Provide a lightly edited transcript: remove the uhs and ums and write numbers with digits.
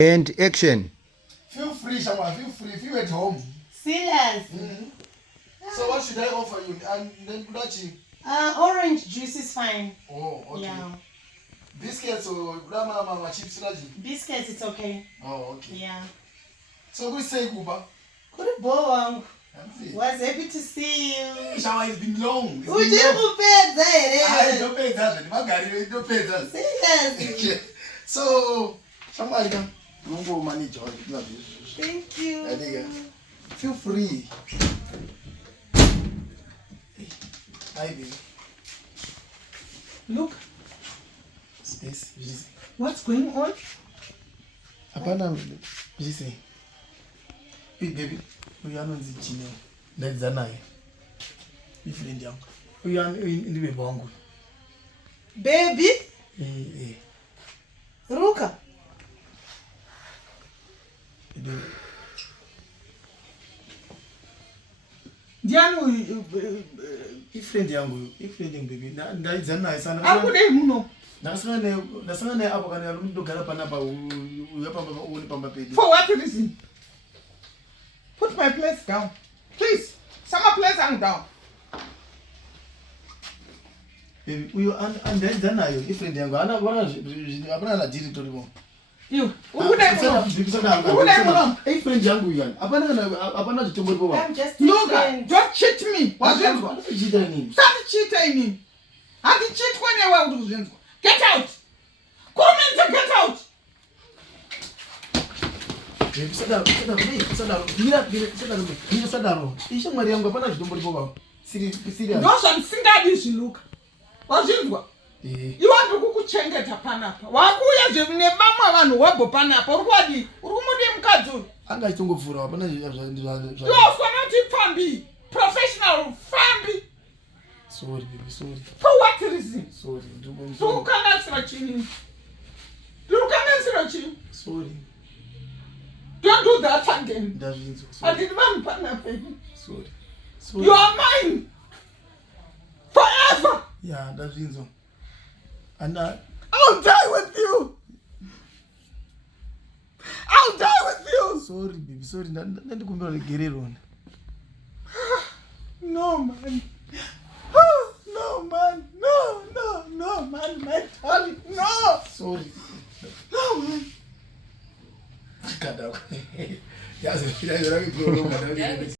And action. Feel free, Shama. Feel free. Feel at home. Serious? So what should I offer you? And then Budachi? Orange juice is fine. Oh, okay. Yeah. Biscuits or mama chips? Biscuits, it's okay. Oh, okay. Yeah. So we say Kuba. Good boy. Was happy to see you. Shama, it's been long. Would you don't pay that. Don't pay that. Seriously. So, Shama, go manage all. Thank you. Feel free. Hi, baby. Look. Space. What's going on? Apana, listen. Hey, baby. We are not the chino. That's the night. We friend young. We are in the bongo. Baby? Hey. Ruka. Diano, friend young, baby. That's a nice one. How could they know? That's when they are going to get up and up. For what reason? Put my place down. Please. Summer place hang down. Baby, we and then you different young. I'm not going to You. Who they know? Hey, friend young, I'm just Look, saying. don't cheat me. What's Start cheating. How did cheat when you were doing? Get out. Come in to get out. Sit down. Those on finger this look. What's it? You want to go change it upon up. Wakuya je ne mama wanu wabo panapa. Urwadi. Urumudi mkazu. Anga itungo fura. You are fanatic family. Professional family. Sorry, baby, sorry. For what reason? Sorry. Who can answer you? Sorry. Don't do that again. That's so I sorry. didn't want to. Sorry. You are mine. Forever. Yeah, that's so. And I'll die with you. I'll die with you. sorry, baby, sorry. Nandi kumbira gerero. No, man. No, man. No, man. My darling. No. Sorry. No, man. Kada. Ya se problem.